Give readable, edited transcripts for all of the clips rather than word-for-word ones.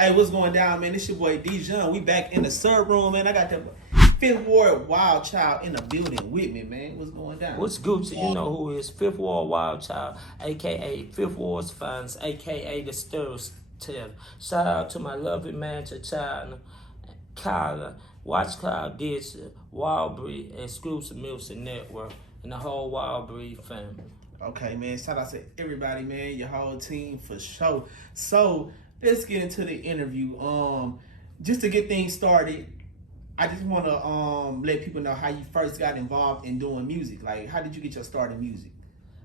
Hey, what's going down, man? This your boy Dijon. We back in the sub room, man. I got the Fifth Ward WildChild in the building with me, man. What's going down? What's Gucci? You know who is Fifth Ward WildChild, aka Fifth Ward's Funds, aka the Storyteller. Shout out to my lovely man, T'Challa, Kyla, WildChild Digital, Wild Breed, Exclusive Music Network, and the whole Wild Breed family. Okay, man. Shout out to everybody, man. Your whole team for sure. So let's get into the interview. Just to get things started, I just want to let people know how you first got involved in doing music. Like, how did you get your start in music?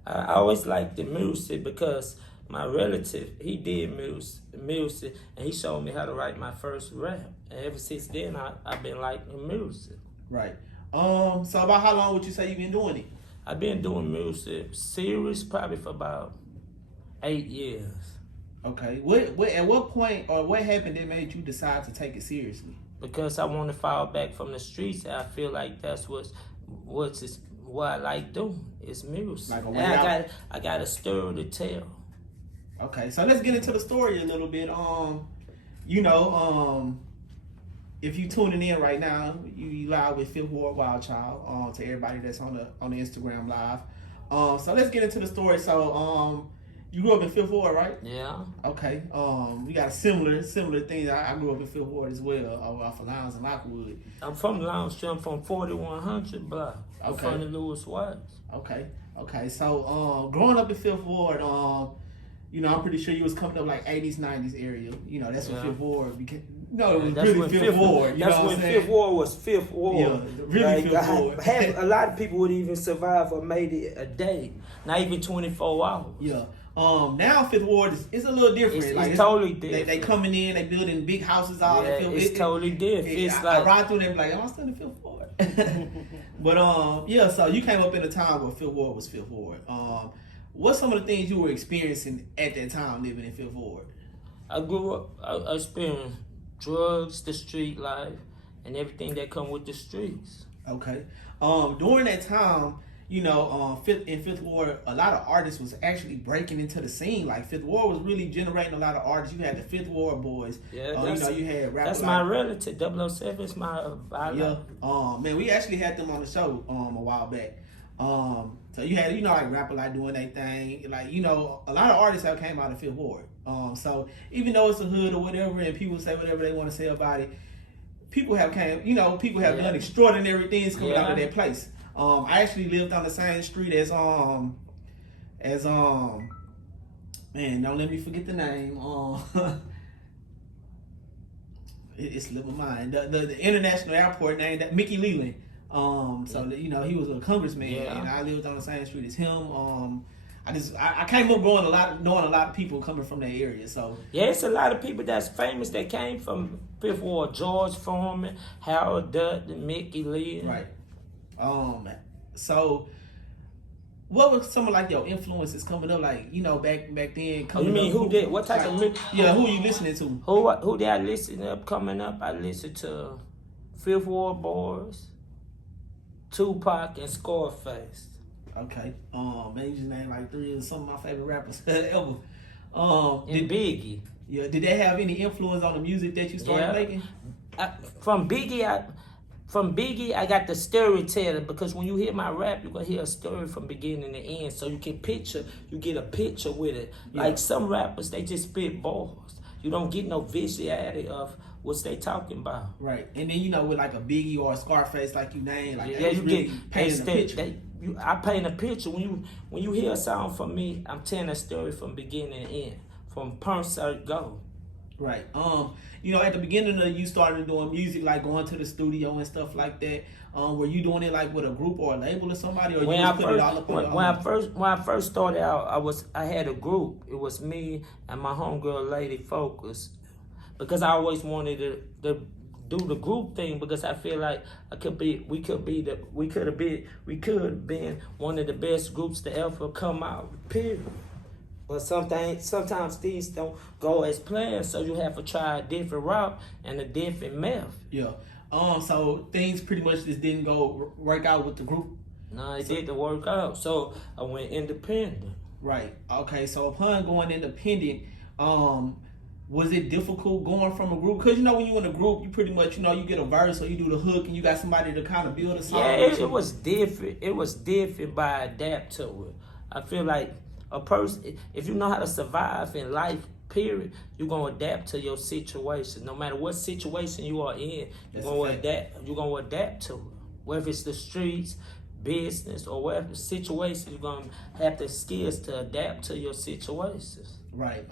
I always liked the music because my relative, he did music, and he showed me how to write my first rap. And ever since then, I've been liking music. Right. So about how long would you say you've been doing it? I've been doing music serious probably for about 8 years. Okay. What at what point or what happened that made you decide to take it seriously? Because I want to fall back from the streets. I feel like that's what I like doing. It's music. Like I got a story to tell. Okay, so let's get into the story a little bit. If you tuning in right now, you live with Fifth Ward WildChild. To everybody that's on the Instagram live. So let's get into the story. So you grew up in Fifth Ward, right? Yeah. Okay. We got a similar thing. I grew up in Fifth Ward as well, off of Lowndes and Lockwood. I'm from Lowndes. I'm from 4100 block. I'm from the Lewis West. Okay. So growing up in Fifth Ward, I'm pretty sure you was coming up like 80s, 90s area. That's when Fifth Ward became. No, it was really Fifth Ward. That's when Fifth Ward was Fifth Ward. Yeah, really Fifth Ward. A lot of people would even survive or made it a day, not even 24 hours. Yeah. Now Fifth Ward is a little different. It's totally different. They coming in, they building big houses all in Fifth. It's totally different. I ride through there and be like, I'm still in Fifth Ward. But so you came up in a time where Fifth Ward was Fifth Ward. What's some of the things you were experiencing at that time living in Fifth Ward? I grew up, I experienced drugs, the street life, and everything that come with the streets. Okay. During that time, in Fifth Ward, a lot of artists was actually breaking into the scene. Like Fifth Ward was really generating a lot of artists. You had the Fifth Ward boys. Yeah, you had rappers. That's my relative. 007 is my. Yeah. Man, we actually had them on the show a while back. So you had like rapper like doing their thing. Like a lot of artists have came out of Fifth Ward. So even though it's a hood or whatever, and people say whatever they want to say about it, people have done extraordinary things coming out of that place. I actually lived on the same street as man, don't let me forget the name. It slipped my mind. The international airport named that Mickey Leland. He was a congressman, and I lived on the same street as him. I came up knowing a lot of people coming from that area. So it's a lot of people that's famous that came from Fifth Ward. George Foreman, Harold Dutton, Mickey Leland. Right. So what were some of like your influences coming up, like back then? You mean who did? What type of? Yeah, who you listening to? Who did I listen up coming up? I listened to Fifth Ward Boys, Tupac, and Scarface. Okay. Man, you just named like three of some of my favorite rappers ever. And Biggie. Yeah. Did they have any influence on the music that you started making? From Biggie, I got the storyteller, because when you hear my rap, you're gonna hear a story from beginning to end, so you get a picture with it. Yeah. Like some rappers, they just spit bars. You don't get no visuality of what they talking about. Right, and then with like a Biggie or a Scarface, like you named, like you really painting a picture. I paint a picture. When you hear a song from me, I'm telling a story from beginning to end, from concert go. Right. At the beginning of you started doing music, like going to the studio and stuff like that. Were you doing it like with a group or a label or somebody, or when I first started out, I had a group. It was me and my homegirl Lady Focus, because I always wanted to do the group thing, because I feel like we could have been one of the best groups to ever come out. Period. But sometimes things don't go as planned, so you have to try a different route and a different method. Yeah. So things pretty much just didn't work out with the group. No, it didn't work out. So I went independent. Right. Okay. So upon going independent, Was it difficult going from a group? Because when you in a group, you pretty much you get a verse or you do the hook and you got somebody to kind of build a song. Yeah, with you. it was different. It was different by adapt to it. I feel like a person, if you know how to survive in life, period, you're gonna adapt to your situation. No matter what situation you are in, you're gonna adapt. You're gonna adapt to it. Whether it's the streets, business, or whatever situation, you're gonna have the skills to adapt to your situations. Right.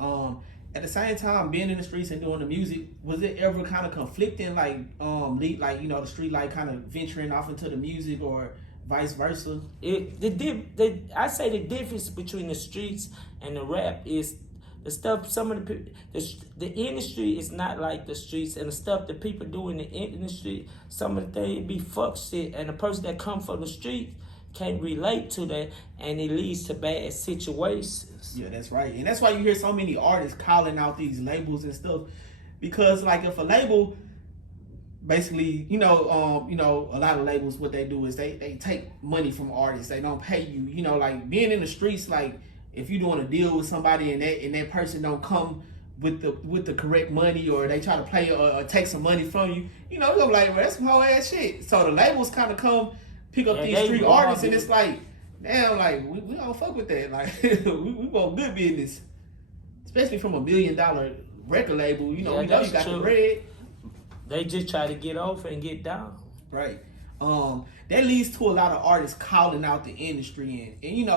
At the same time, being in the streets and doing the music, was it ever kind of conflicting, like the street life kind of venturing off into the music, or vice versa? I say the difference between the streets and the rap is the stuff. Some of the industry is not like the streets, and the stuff that people do in the industry, some of the things be fuck shit, and the person that come from the street can't relate to that, and it leads to bad situations. Yeah, that's right, and that's why you hear so many artists calling out these labels and stuff, because like if a label, basically, a lot of labels, what they do is they take money from artists. They don't pay you. Like being in the streets, like if you're doing a deal with somebody and that person don't come with the correct money, or they try to play or take some money from you, you're gonna be like, well, that's some whole ass shit. So the labels kind of come pick up these street artists, and it's like, damn, like we don't fuck with that. Like we want good business, especially from $1 million record label. We know you got the bread. They just try to get over and get down. Right. That leads to a lot of artists calling out the industry and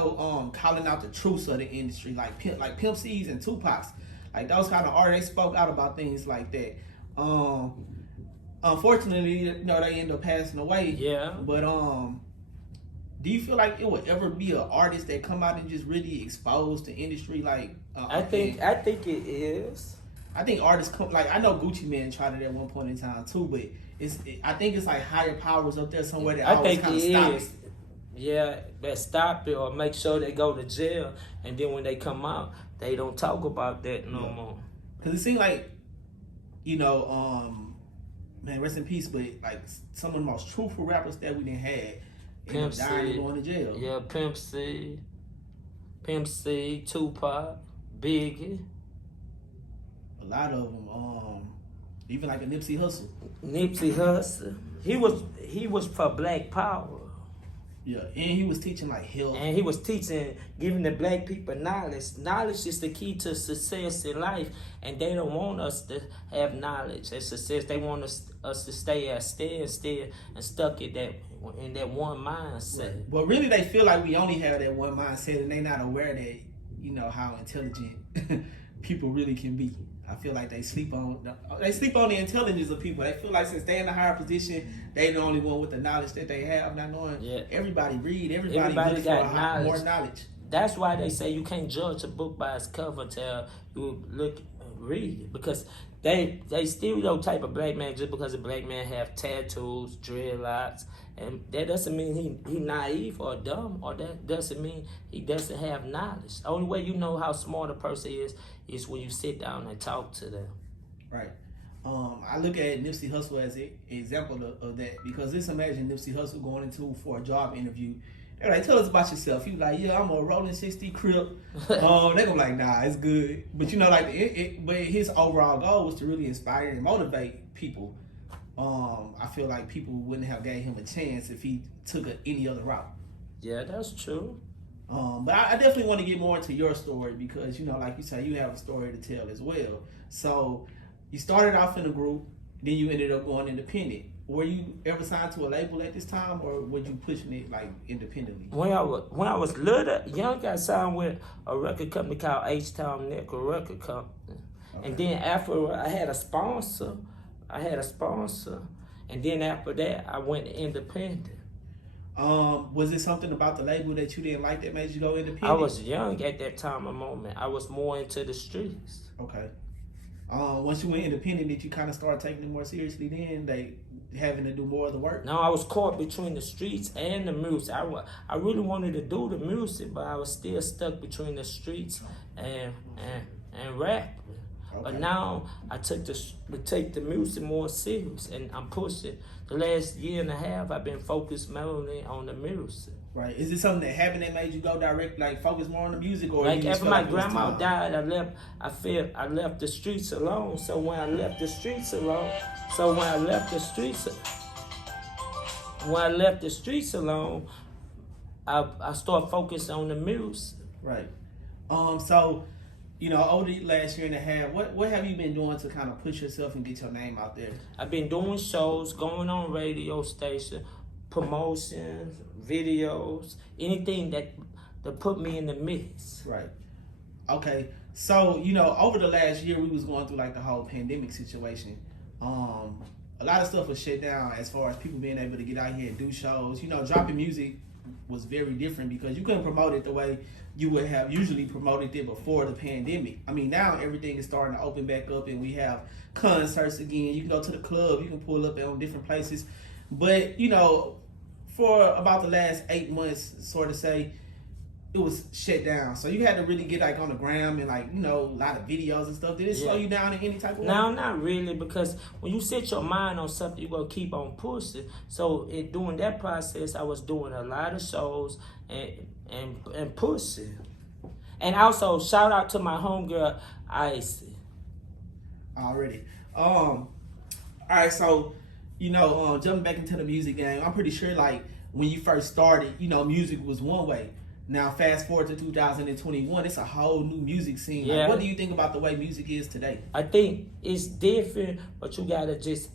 calling out the truths of the industry, like Pimp C's and Tupac's, like those kind of artists spoke out about things like that. Unfortunately, they end up passing away. Yeah. But do you feel like it would ever be an artist that come out and just really expose the industry? Like I think it is. I think artists come, like I know Gucci Mane tried it at one point in time too, but I think it's like higher powers up there somewhere that always kind of stop it. Yeah, that stop it or make sure they go to jail, and then when they come out, they don't talk about that no more. Because it seems like, man, rest in peace, but like some of the most truthful rappers that we done had, Pimp C, dying and going to jail. Yeah, Pimp C, Tupac, Biggie. A lot of them, even like a Nipsey Hussle. He was for Black Power. Yeah, and he was teaching like health. And he was giving the black people knowledge. Knowledge is the key to success in life, and they don't want us to have knowledge and success. They want us to stay still and stuck in that one mindset. Right. But really, they feel like we only have that one mindset, and they're not aware that how intelligent people really can be. I feel like they sleep on the intelligence of people. They feel like since they're in a higher position, they the only one with the knowledge that they have. Not knowing everybody read, everybody got knowledge. More knowledge. That's why they say you can't judge a book by its cover until you read it, because they stereotype a black man just because a black man have tattoos, dreadlocks, and that doesn't mean he naive or dumb, or that doesn't mean he doesn't have knowledge. The only way you know how smart a person is when you sit down and talk to them. Right. I look at Nipsey Hussle as an example of that, because just imagine Nipsey Hussle going for a job interview. They're like, tell us about yourself. He was like, yeah, I'm a rolling 60 Crip. They gonna be like, nah, it's good. But but his overall goal was to really inspire and motivate people. I feel like people wouldn't have gave him a chance if he took any other route. Yeah, that's true. But I definitely want to get more into your story, because like you say, you have a story to tell as well. So you started off in a group, then you ended up going independent. Were you ever signed to a label at this time, or were you pushing it like independently? When I was little, young, I signed with a record company called H-Town Nickel Record Company. Okay. And then after I had a sponsor, and then after that I went independent. Was it something about the label that you didn't like that made you go independent? I was young at that time of moment. I was more into the streets. Okay. Once you went independent, did you kind of start taking it more seriously then? They having to do more of the work? No, I was caught between the streets and the music. I really wanted to do the music, but I was still stuck between the streets and rap. Okay. But now I take the music more serious, and I'm pushing. The last year and a half, I've been focused mainly on the music. Right. Is it something that happened that made you go direct, like focus more on the music, or you Like just after feel my like it was grandma time? died, I left the streets alone. So when I left the streets alone, so when I left the streets, when I left the streets alone, I started focusing on the music. Right. So, over the last year and a half, what have you been doing to kind of push yourself and get your name out there? I've been doing shows, going on radio station, promotions, videos, anything that put me in the mix. Right. Okay. So, over the last year, we was going through like the whole pandemic situation. A lot of stuff was shut down as far as people being able to get out here and do shows. Dropping music was very different because you couldn't promote it the way you would have usually promoted it before the pandemic. I mean, now everything is starting to open back up and we have concerts again. You can go to the club, you can pull up on different places. But, for about the last 8 months, sort of say, it was shut down. So you had to really get like on the gram and like, a lot of videos and stuff. Did it slow you down in any type of way? No, not really, because when you set your mind on something, you're going to keep on pushing. So during that process, I was doing a lot of shows and pushing. And also, shout out to my homegirl, Icy. Already. All right, so, jumping back into the music game, I'm pretty sure like when you first started, music was one way. Now, fast forward to 2021, it's a whole new music scene. Yeah. Like, what do you think about the way music is today? I think it's different, but you gotta just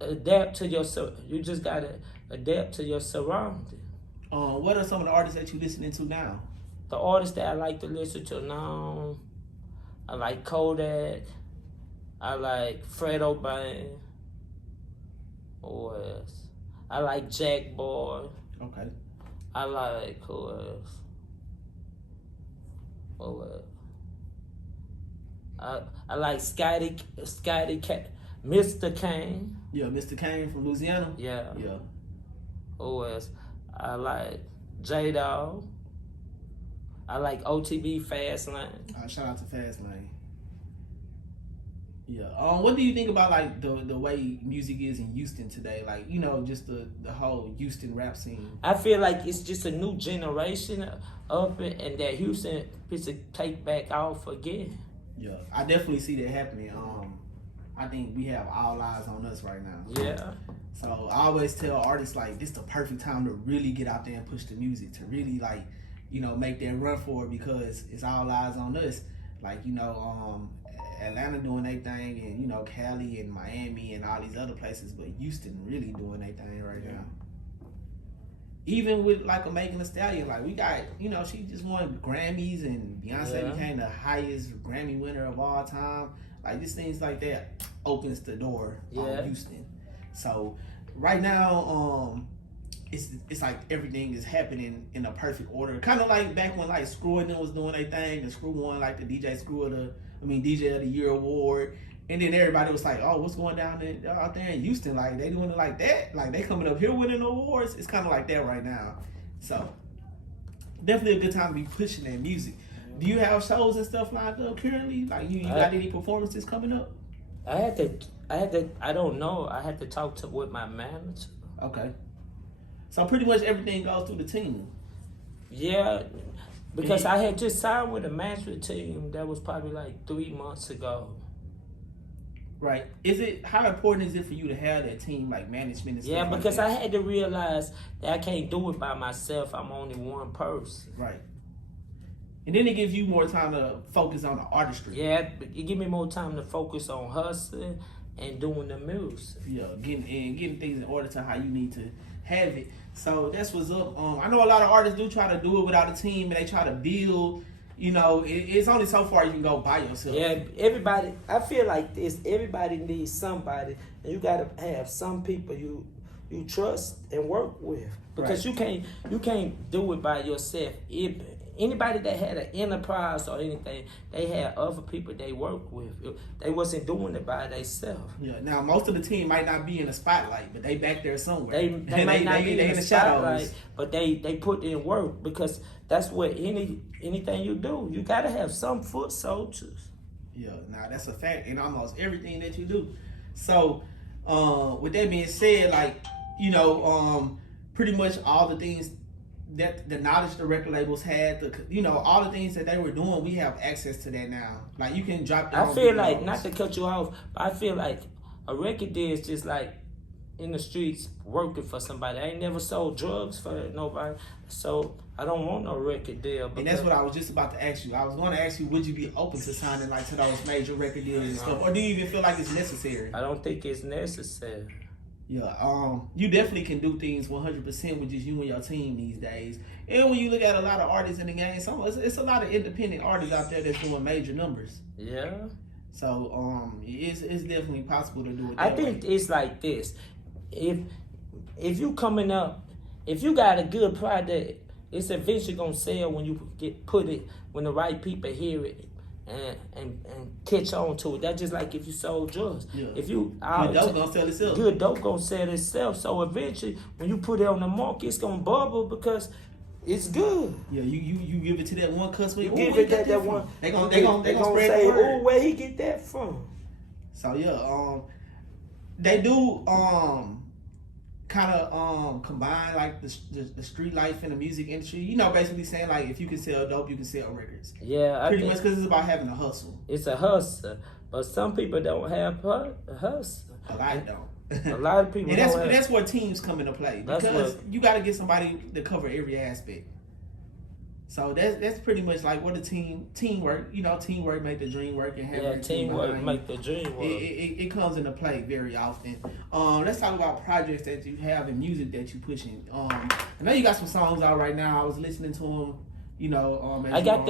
adapt to your. You just gotta adapt to your surroundings. What are some of the artists that you listening to now? The artists that I like to listen to now, I like Kodak. I like Fredo Bang. Who else? I like Jack Boy. Okay. I like who else? Who else? I like Scotty Mr. Kane. Yeah, Mr. Kane from Louisiana. Yeah. Yeah. Who else? I like J Dog. I like OTB Fastlane. Shout out to Fastlane. Yeah. What do you think about like the way music is in Houston today? Like, just the whole Houston rap scene. I feel like it's just a new generation of it, and that Houston is to take back off again. Yeah, I definitely see that happening. I think we have all eyes on us right now. Yeah. So I always tell artists like this the perfect time to really get out there and push the music, to really like, make that run for it, because it's all eyes on us. Like, Atlanta doing their thing, and Cali and Miami and all these other places, but Houston really doing their thing right now. Even with like a Megan Thee Stallion, like we got, she just won Grammys, and Beyonce became the highest Grammy winner of all time. Like just things like that opens the door on Houston. So right now, it's like everything is happening in a perfect order. Kind of like back when like Screw and them was doing their thing, and Screw won like the DJ of the Year award, and then everybody was like, "Oh, what's going down out there in Houston? Like they doing it like that? Like they coming up here winning awards?" It's kind of like that right now. So definitely a good time to be pushing that music. Do you have shows and stuff lined up currently? Like you got any performances coming up? I don't know. I had to talk with my manager. Okay. So pretty much everything goes through the team. Yeah, because I had just signed with a management team that was probably like 3 months ago. Right. How important is it for you to have that team, like management and stuff? Yeah, like because that? I had to realize that I can't do it by myself. I'm only one person. Right. And then it gives you more time to focus on the artistry. Yeah, it give me more time to focus on hustling and doing the music. Yeah, getting things in order to how you need to have it. So that's what's up. I know a lot of artists do try to do it without a team, and they try to build. It's only so far you can go by yourself. Yeah, everybody. I feel like this. Everybody needs somebody, and you gotta have some people you trust and work with, because you can't do it by yourself. Anybody that had an enterprise or anything, they had other people they work with. They wasn't doing it by themselves. Yeah. Now most of the team might not be in the spotlight, but they back there somewhere. They might not be in the shadows, spotlight, but they put in work, because that's what anything you do. You gotta have some foot soldiers. Yeah. Now that's a fact in almost everything that you do. So, with that being said, like pretty much all the things that the knowledge the record labels had, all the things that they were doing, we have access to that now. Like you can drop that. I feel like, not to cut you off, but I feel like a record deal is just like in the streets working for somebody. I ain't never sold drugs for nobody, so I don't want no record deal. And that's what I was just about to ask you. I was going to ask you, would you be open to signing like to those major record deals and stuff, or do you even feel like it's necessary? I don't think it's necessary. Yeah, you definitely can do things 100% with just you and your team these days. And when you look at a lot of artists in the game, it's a lot of independent artists out there that's doing major numbers. Yeah. So it's definitely possible to do it. I think it's like this: if you coming up, if you got a good product, it's eventually gonna sell when you when the right people hear it. And catch on to it. That's just like if you sold drugs. Yeah. If you good dope gonna sell itself. Good dope gonna sell itself. So eventually, when you put it on the market, it's gonna bubble because it's good. Yeah, you give it to that one customer. You give it that one. They gonna spread say, the word. "Oh, where he get that from?" So yeah, they do kind of combine like the street life and the music industry. Basically saying like if you can sell dope, you can sell records. Yeah, pretty much because it's about having a hustle. It's a hustle, but some people don't have a hustle. A lot don't. A lot of people. And that's where teams come into play because you got to get somebody to cover every aspect. So that's pretty much like what a teamwork. Teamwork make the dream work, and having teamwork make the dream work. It comes into play very often. Let's talk about projects that you have and music that you pushing. I know you got some songs out right now. I was listening to them. I got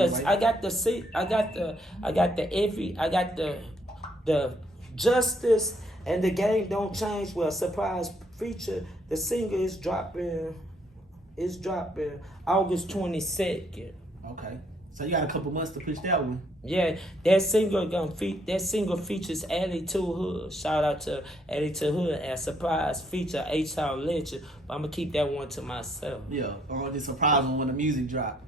the Justice and the Game Don't Change. Well, surprise feature. The single is dropping. It's dropping August 22nd. Okay, so you got a couple months to push that one. Yeah, that single features Addy to Hood. Shout out to Addy to Hood and surprise feature H-Town Legend. But I'm gonna keep that one to myself. Yeah, the surprise one when the music drop.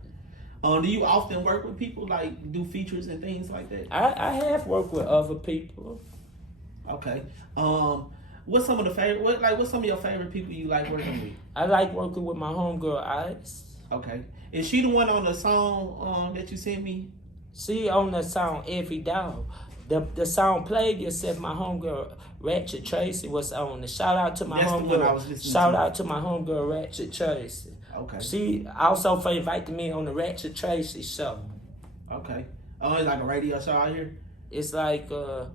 Do you often work with people, like do features and things like that? I have worked with other people. Okay. What's some of your favorite people you like working with? I like working with my homegirl Ice. Okay. Is she the one on the song that you sent me? She on the song Every Dog. The song Played Yourself, my homegirl Ratchet Tracy was on it. Shout out to my homegirl. Shout out to my homegirl Ratchet Tracy. Okay. She also invited me on the Ratchet Tracy show. Okay. It's like a radio show out here? It's like a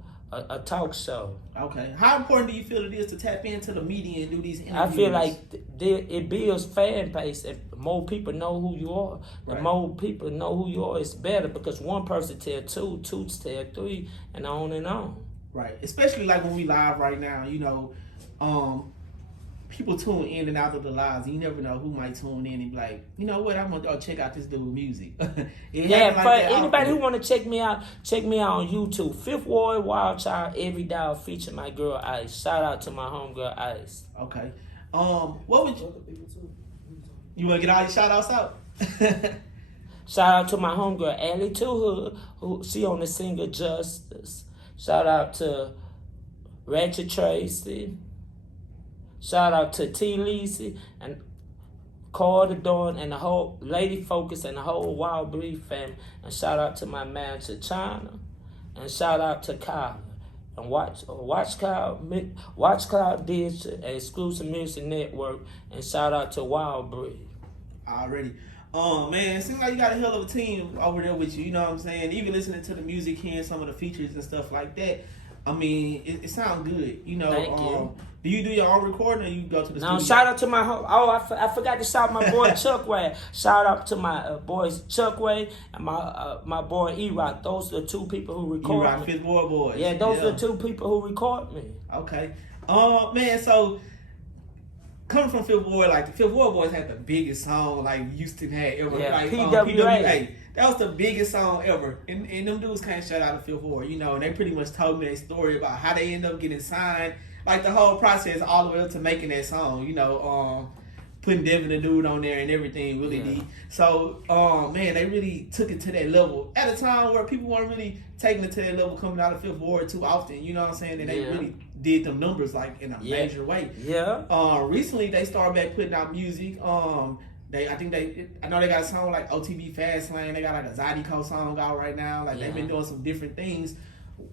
talk show. Okay. How important do you feel it is to tap into the media and do these interviews? I feel like it builds fan base. If more people know who you are, the more people know who you are, it's better because one person tell two tell three, and on and on. Right. Especially like when we live right now, people tune in and out of the lives. You never know who might tune in and be like, you know what, I'm gonna go check out this dude's music. For anybody who wanna check me out on YouTube. Fifth Ward WildChild Every Dog featuring my girl Ice. Shout out to my homegirl Ice. Okay. What would you wanna get all your shout outs out? Shout out to my homegirl Allie Two Hood, who she on the singer Justice. Shout out to Ratchet Tracy. Shout out to T. Lisi and Carter Dawn and the whole Lady Focus and the whole Wild Breed family. And shout out to my manager China. And shout out to Kyle. And Watch Cloud Digital Exclusive Music Network. And shout out to Wild Breed. Already. Man, it seems like you got a hell of a team over there with you. You know what I'm saying? Even listening to the music, hearing some of the features and stuff like that. I mean, it sounds good. Thank you. Do you do your own recording or you go to the studio? Shout out to my I forgot to shout my boy Chuck Way. Shout out to my boys Chuck Way and my boy E-Rock. Those are the two people who record me. E-Rock, Fifth Ward boys. Yeah, those are the two people who record me. Okay. Man, so coming from Fifth Ward, like the Fifth Ward boys had the biggest song like Houston had ever. Yeah, like PWA. That was the biggest song ever. And them dudes can't shut out of Fifth Ward, and they pretty much told me their story about how they end up getting signed. Like the whole process all the way up to making that song, putting Devin the Dude on there and everything, really deep. So, man, they really took it to that level at a time where people weren't really taking it to that level coming out of Fifth Ward too often, you know what I'm saying? And they really did them numbers like in a major way. Yeah. Recently they started back putting out music. I know they got a song like OTB Fast Lane. They got like a Zydeco song out right now. Like they've been doing some different things.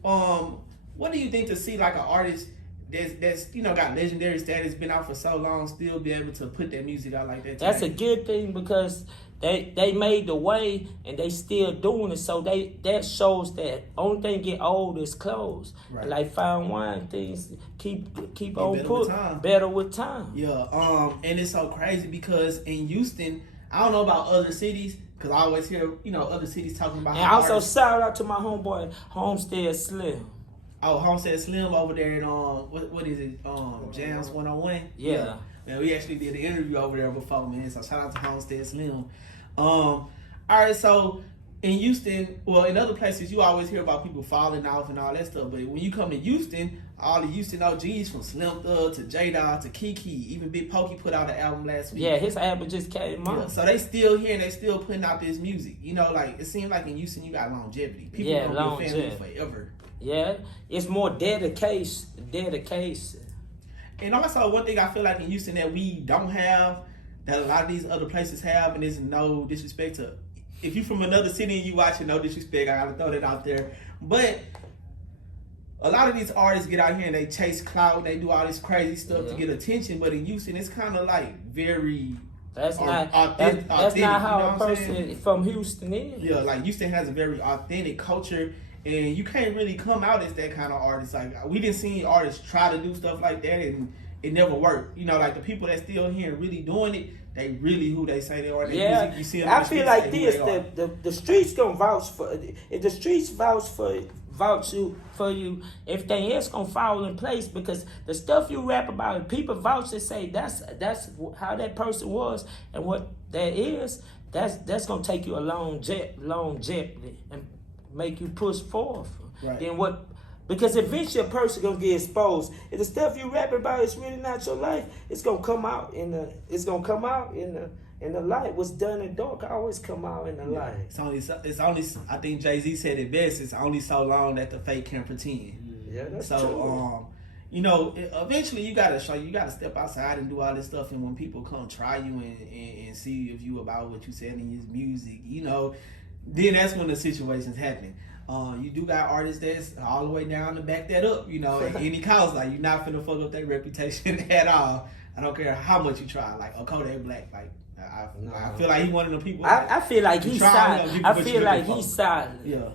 What do you think to see like an artist that's got legendary status, been out for so long, still be able to put their music out like that today? That's a good thing because they made the way and they still doing it. So that shows that only thing get old is clothes. Right. Like fine wine, things keep on better with time. Yeah. And it's so crazy because in Houston, I don't know about other cities because I always hear other cities talking about. And also shout out to my homeboy Homestead Slim. Oh, Homestead Slim over there in what is it? Jams 101. Yeah. Man, we actually did an interview over there before, man. So shout out to Homestead Slim. All right, so in Houston, well, in other places, you always hear about people falling off and all that stuff. But when you come to Houston, all the Houston OGs from Slim Thug to J-Dog to Kiki, even Big Pokey put out an album last week. Yeah, his album just came out. Yeah, so they still here and they still putting out this music. Like it seems like in Houston you got longevity. People gonna be a family forever. Yeah, it's more dedication. And also one thing I feel like in Houston that we don't have, that a lot of these other places have, and there's no disrespect to, if you're from another city and you watch it, no disrespect, I gotta throw that out there. But a lot of these artists get out here and they chase clout, they do all this crazy stuff to get attention. But in Houston, it's kind of like very That's not how a person from Houston is. Yeah, like Houston has a very authentic culture. And you can't really come out as that kind of artist. Like we didn't see artists try to do stuff like that, and it never worked. Like the people that still here and really doing it, they really who they say they are. Yeah, you see them I feel like this. The streets gonna vouch for. If the streets vouch for you, everything else gonna fall in place because the stuff you rap about, people vouch and say that's how that person was and what that is. That's gonna take you a long jeopardy and make you push forth. Right. Then what? Because eventually a person gonna get exposed. If the stuff you rapping about is really not your life, it's gonna come out in the light. What's done in dark always come out in the light. It's only. I think Jay-Z said it best. It's only so long that the fake can pretend. Yeah, that's true. Eventually you gotta step outside and do all this stuff. And when people come try you and see if you about what you said in his music, then that's when the situation's happening. You do got artists that's all the way down to back that up, at any cost. Like, you're not finna fuck up their reputation at all. I don't care how much you try. Like, Kodak Black, like, I feel like he one of the people. I feel like he's silent. I feel like he's silent. Yeah.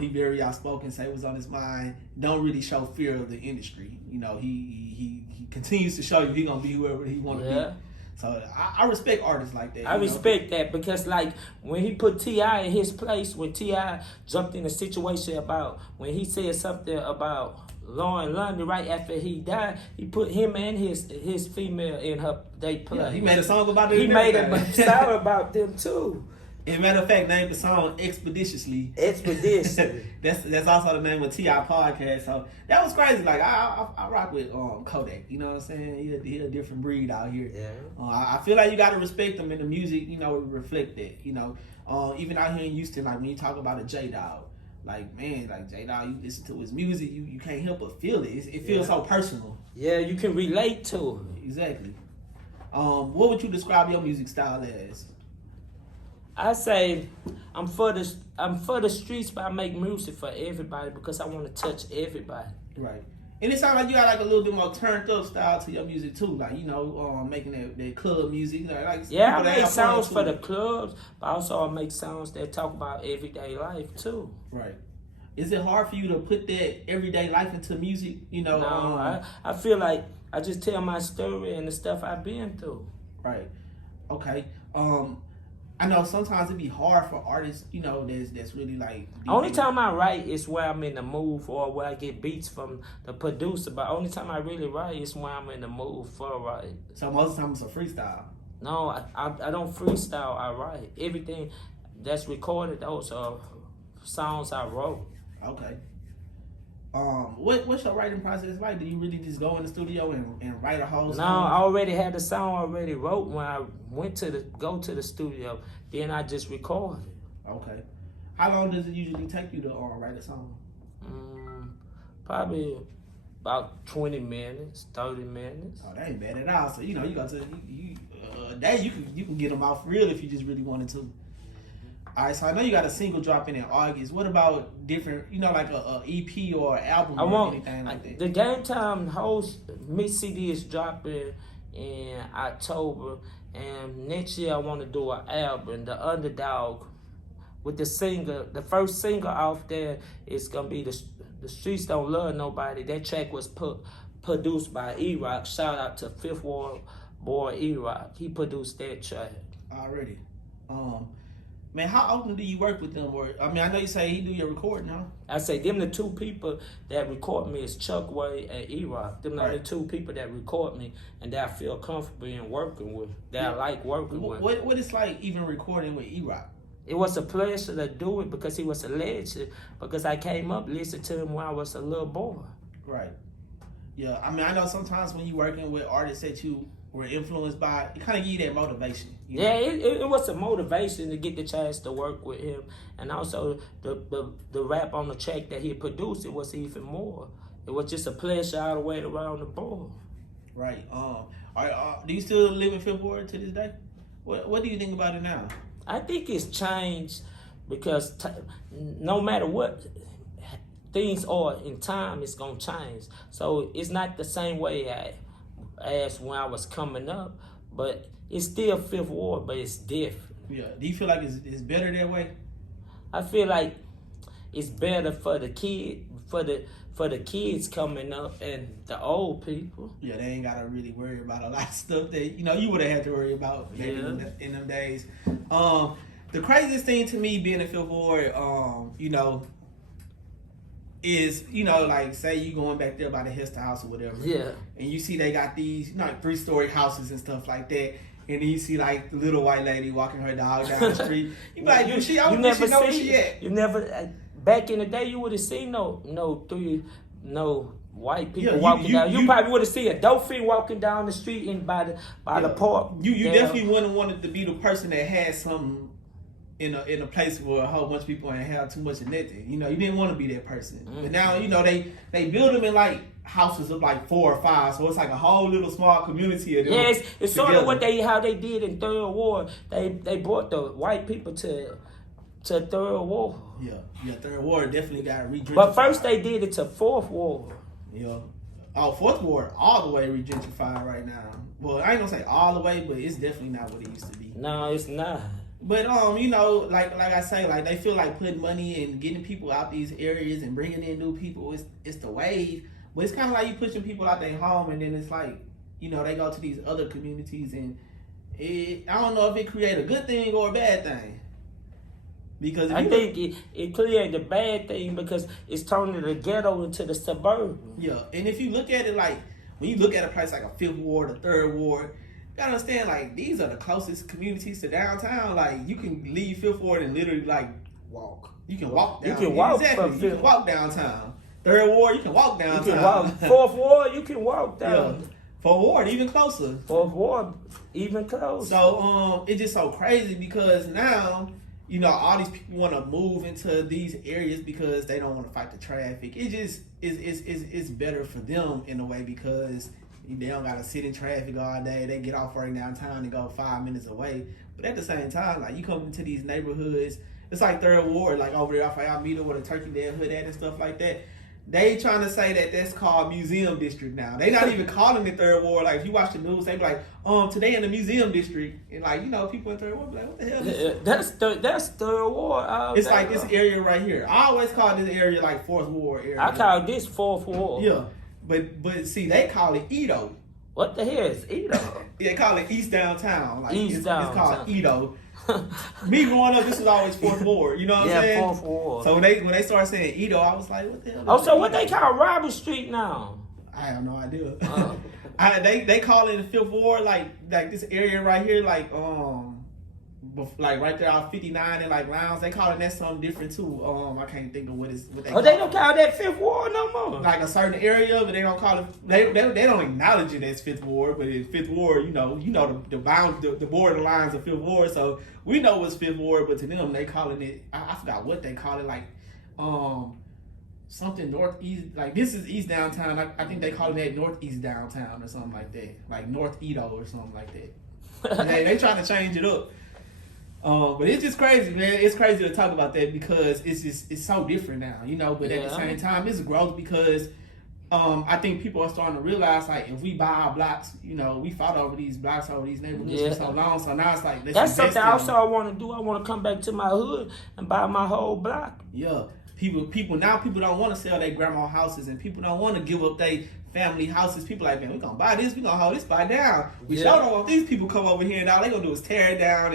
He very outspoken, say what's on his mind. Don't really show fear of the industry. He continues to show you he gonna be whoever he want to be. So I respect artists like that. I respect that because like when he put T.I. in his place, when T.I. jumped in a situation about when he said something about Lauren London right after he died, he put him and his female in they place. Yeah, he made a song about them. He made a song about them too. As a matter of fact, named the song Expeditiously. That's also the name of T.I. podcast. So that was crazy. Like I rock with Kodak. You know what I'm saying? He a different breed out here. Yeah. I feel like you gotta respect him, and the music, reflect that. Even out here in Houston, like when you talk about a J-Dog, like man, like J-Dog, you listen to his music, you can't help but feel it. It feels so personal. Yeah, you can relate to it. Exactly. What would you describe your music style as? I say I'm for the streets, but I make music for everybody because I want to touch everybody. Right. And it sounds like you got like a little bit more turned up style to your music too, like making that club music. Yeah, I make songs for the clubs, but also I make songs that talk about everyday life too. Right. Is it hard for you to put that everyday life into music? No, I feel like I just tell my story and the stuff I've been through. Right. Okay. I know sometimes it be hard for artists, that's really like. Only time I write is where I'm in the mood or where I get beats from the producer. But only time I really write is when I'm in the mood for write. So most of the time it's a freestyle. No, I don't freestyle. I write everything that's recorded. Those are songs I wrote. Okay. What's your writing process like? Do you really just go in the studio and write a whole song? No, I already had the song already wrote when I went to the studio. Then I just recorded. Okay. How long does it usually take you to write a song? Probably about 20 minutes, 30 minutes. Oh, that ain't bad at all. So you know, you got to day you can get them off real if you just really wanted to. All right, so I know you got a single dropping in August. What about different, you know, like a EP or an album or anything like that? The Game Time host mix CD is dropping in October, and next year I want to do an album, The Underdog, with the singer. The first single off there is gonna be the Streets Don't Love Nobody. That track was produced by E-Rock. Shout out to Fifth Ward boy E-Rock. He produced that track. Already. Man, how often do you work with them? Or I mean, I know you say he do your recording, huh? I say them the two people that record me is Chuck Way and E-Rock. Them are the two people that record me and that I feel comfortable in working with, that I like working with. What it's like even recording with E-Rock? It was a pleasure to do it because he was a legend. Because I came up listening to him when I was a little boy. Right. Yeah, I mean, I know sometimes when you working with artists that you were influenced by, it kind of give you that motivation. You know? Yeah, it was a motivation to get the chance to work with him. And also the rap on the track that he produced, it was even more. It was just a pleasure all the way around the board. Right. Do you still live in Fifth Ward to this day? What do you think about it now? I think it's changed because no matter what things are in time, it's going to change. So it's not the same way as when I was coming up, but it's still Fifth Ward, but it's different. Yeah. Do you feel like it's better that way? I feel like it's better for the kids coming up and the old people. Yeah, they ain't gotta really worry about a lot of stuff that you would have had to worry about maybe in them days. The craziest thing to me being in Fifth Ward, is like say you going back there by the Hester House or whatever. Yeah. And you see they got these like 3-story houses and stuff like that. And then you see like the little white lady walking her dog down the street. You be like, I never know where she at. You never. Back in the day, you would have seen no white people walking down. You probably would have seen a dolphin walking down the street and by the park. You definitely wouldn't want it to be the person that had something in a place where a whole bunch of people ain't have too much of nothing. You didn't want to be that person. Mm-hmm. But now they build them in like houses of like 4 or 5, so it's like a whole little small community of them. Yeah, it's sort of how they did in Third Ward. They brought the white people to Third Ward. Yeah, Third Ward definitely got re-gentrified. But first they did it to Fourth Ward. Yeah. Fourth Ward all the way re-gentrified right now. Well, I ain't gonna say all the way, but it's definitely not what it used to be. No, it's not. But like I say, like they feel like putting money and getting people out these areas and bringing in new people. It's the wave. But it's kind of like you pushing people out their home, and then it's like they go to these other communities, and I don't know if it create a good thing or a bad thing. Because I think it created a bad thing because it's turning the ghetto into the suburban. Yeah, and if you look at it like when you look at a place like a Fifth Ward, a Third Ward, you gotta understand like these are the closest communities to downtown. Like you can leave Fifth Ward and literally like walk. You can walk down. You can walk exactly. You can walk downtown. Third Ward, you can walk downtown. You can walk. Fourth Ward, you can walk down. Yeah. Fourth Ward, even closer. Fourth Ward, even closer. So it's just so crazy because now all these people want to move into these areas because they don't want to fight the traffic. It just is better for them in a way because they don't got to sit in traffic all day. They get off work downtown and go 5 minutes away. But at the same time, like you come into these neighborhoods, it's like Third Ward, like over there off of Alameda where the Turkey Day Hood at and stuff like that. They trying to say that that's called Museum District now. They not even calling it Third Ward. Like if you watch the news, they be like, today in the Museum District, and like people in Third Ward be like, what the hell is this? That's Third Ward. It's like this area right here. I always call this area like Fourth Ward area. I call this Fourth Ward. Yeah, but see, they call it Edo. What the hell is Edo? They call it East Downtown. Like East Downtown. It's called Edo. Me growing up, this was always Fourth Ward. You know what I'm saying? Yeah, Fourth Ward. So when they started saying Edo, I was like, what the hell? Oh, so what they call Robert Street now? I have no idea. They call it the Fifth Ward, like this area right here, like right there off 59 and like Lounge. They call it that something different too. I can't think of what they. Oh, they don't call that Fifth Ward no more. Like a certain area, but they don't call it. They don't acknowledge it as Fifth Ward, but in Fifth Ward, the bounds, the border lines of Fifth Ward. So we know it's Fifth Ward, but to them they calling it. I forgot what they call it, like something northeast. Like this is East Downtown. I think they call it Northeast Downtown or something like that. Like North Edo or something like that. they trying to change it up. But it's just crazy, man. It's crazy to talk about that because it's so different now, you know. But at the same time, it's growth because I think people are starting to realize, like, if we buy our blocks, you know, we fought over these blocks, over these neighborhoods for so long. So now it's like, that's something also I want to do. I want to come back to my hood and buy my whole block. Yeah, people don't want to sell their grandma houses, and people don't want to give up their family houses. People like, man, we gonna buy this, we gonna hold this spot down. We sure don't want these people come over here and all they gonna do is tear it down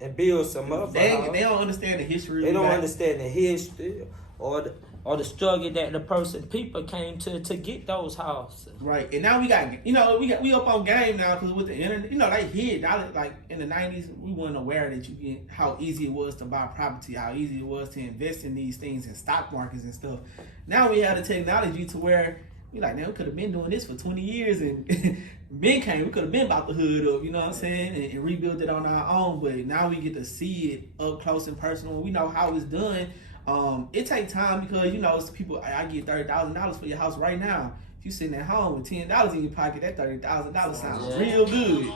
and build some up. They don't understand the history. They don't understand the history or the struggle that the people came to get those houses. Right, and now we got, you know, we up on game now because with the internet, you know, they hid. Like in the 90s, we weren't aware that how easy it was to buy property, how easy it was to invest in these things in stock markets and stuff. Now we have the technology to where we like, man, we could have been doing this for 20 years and we could have been about the hood up, you know what I'm saying, and rebuild it on our own. But now we get to see it up close and personal. We know how it's done. It takes time because, you know, it's people, I get $30,000 for your house right now. If you sitting at home with $10 in your pocket, that $30,000 sounds real good.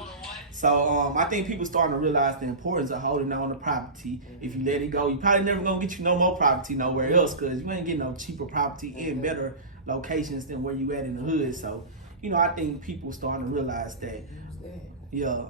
So I think people starting to realize the importance of holding on to property. If you let it go, you probably never gonna get you no more property nowhere else because you ain't getting no cheaper property in better locations than where you at in the hood. So, you know, I think people starting to realize that. Yeah,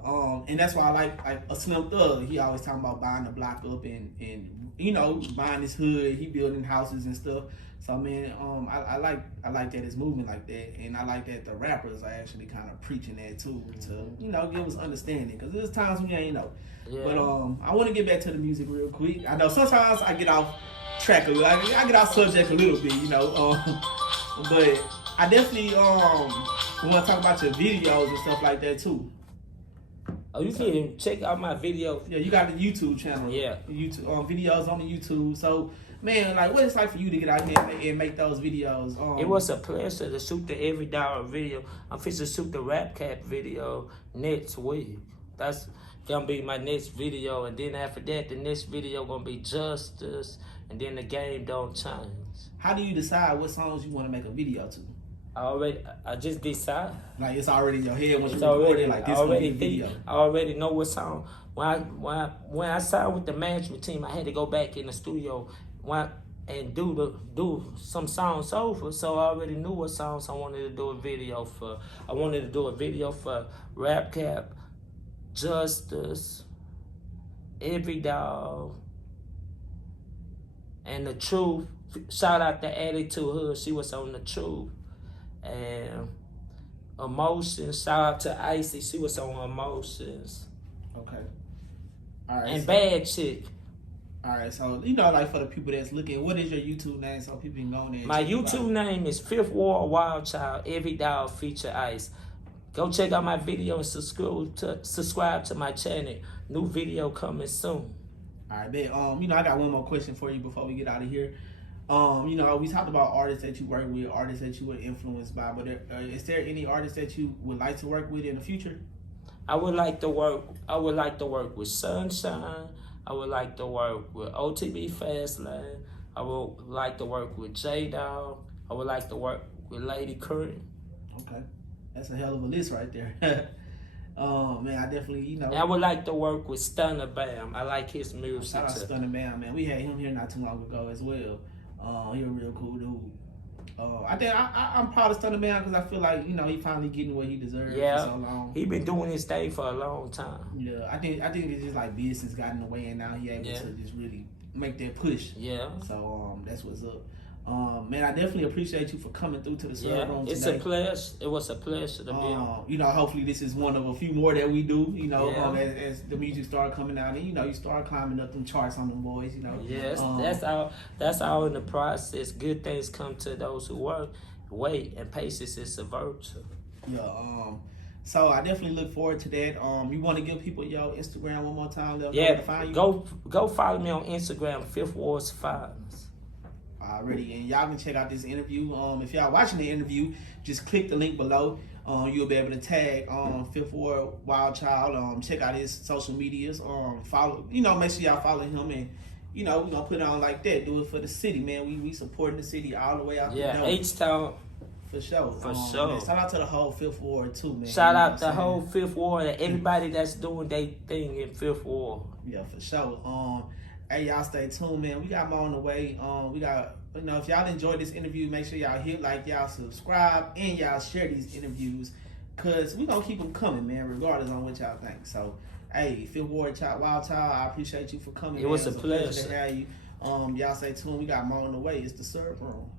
and that's why I like a Slim Thug. He always talking about buying the block up and you know, buying his hood. He building houses and stuff. So man, I like that it's moving like that, and I like that the rappers are actually kind of preaching that too to, you know, give us understanding because there's times when you ain't know. Yeah. But I want to get back to the music real quick. I know sometimes I get off track a little. I get off subject a little bit, you know. But I definitely want to talk about your videos and stuff like that too. Oh, you can check out my video. Yeah, you got the YouTube channel. Yeah. YouTube videos on the YouTube. So, man, like, what it's like for you to get out here and make those videos? It was a pleasure to shoot the Every Dollar video. I'm fixing to shoot the Rap Cap video next week. That's gonna be my next video, and then after that, the next video gonna be Justice, and then the game don't change. How do you decide what songs you want to make a video to? I just decide. Like it's already in your head when you record it. Like this gonna be the video. I already know what song. When I signed with the management team, I had to go back in the studio and do some songs over. So I already knew what songs I wanted to do a video for. I wanted to do a video for Rap Cap, Justice, Every Dog, and The Truth. Shout out to Attitude Hood. She was on The Truth. And Emotions. Shout out to Icy. She was on Emotions. Okay. All right. And Bad Chick. All right. So, you know, like for the people that's looking, what is your YouTube name so people can go on there? My YouTube name is Fifth Ward WildChild. Every Dog feature Ice. Go check out my video and subscribe to my channel. New video coming soon. All right, man. You know, I got one more question for you before we get out of here. You know, we talked about artists that you work with, artists that you were influenced by, but is there any artists that you would like to work with in the future? I would like to work with Sunshine. I would like to work with OTB Fastlane. I would like to work with J-Dog. I would like to work with Lady Curry. Okay. That's a hell of a list right there. Man, I definitely, you know. And I would like to work with Stunner Bam. I like his music. Shout out to Stunner Bam, man. We had him here not too long ago as well. He a real cool dude. I think I'm proud of Stunner Bam because I feel like, you know, he finally getting what he deserves for so long. He been doing his thing for a long time. Yeah, I think it's just like business got in the way and now he able to just really make that push. Yeah. So that's what's up. Man, I definitely appreciate you for coming through to the serve room it's today. A pleasure. It was a pleasure to be on. You know, hopefully this is one of a few more that we do. You know, as the music started coming out, and you know, you start climbing up them charts on them boys. You know, yes, that's all in the process. Good things come to those who work. Wait, and patience is a virtue. Yeah. So I definitely look forward to that. You want to give people your Instagram one more time? Yeah. Find you? Go follow me on Instagram. Fifth Ward's Finds. Already, and y'all can check out this interview. If y'all watching the interview, just click the link below. You'll be able to tag Fifth Ward WildChild. Check out his social medias. Follow, you know, make sure y'all follow him and you know, we gonna put it on like that. Do it for the city, man. We supporting the city all the way out the door. H-Town. For sure. For sure. Man, shout out to the whole Fifth Ward too, man. Shout out the whole Fifth Ward and everybody that's doing their thing in Fifth Ward. Yeah, for sure. Hey, y'all stay tuned, man. We got more on the way. We got, you know, if y'all enjoyed this interview, make sure y'all hit like, y'all subscribe, and y'all share these interviews, cause we gonna keep them coming, man, regardless on what y'all think. So, hey, Fifth Ward Child, Wild Child, I appreciate you for coming. It was a pleasure to have you. Y'all stay tuned. We got more on the way. It's the Serve Room.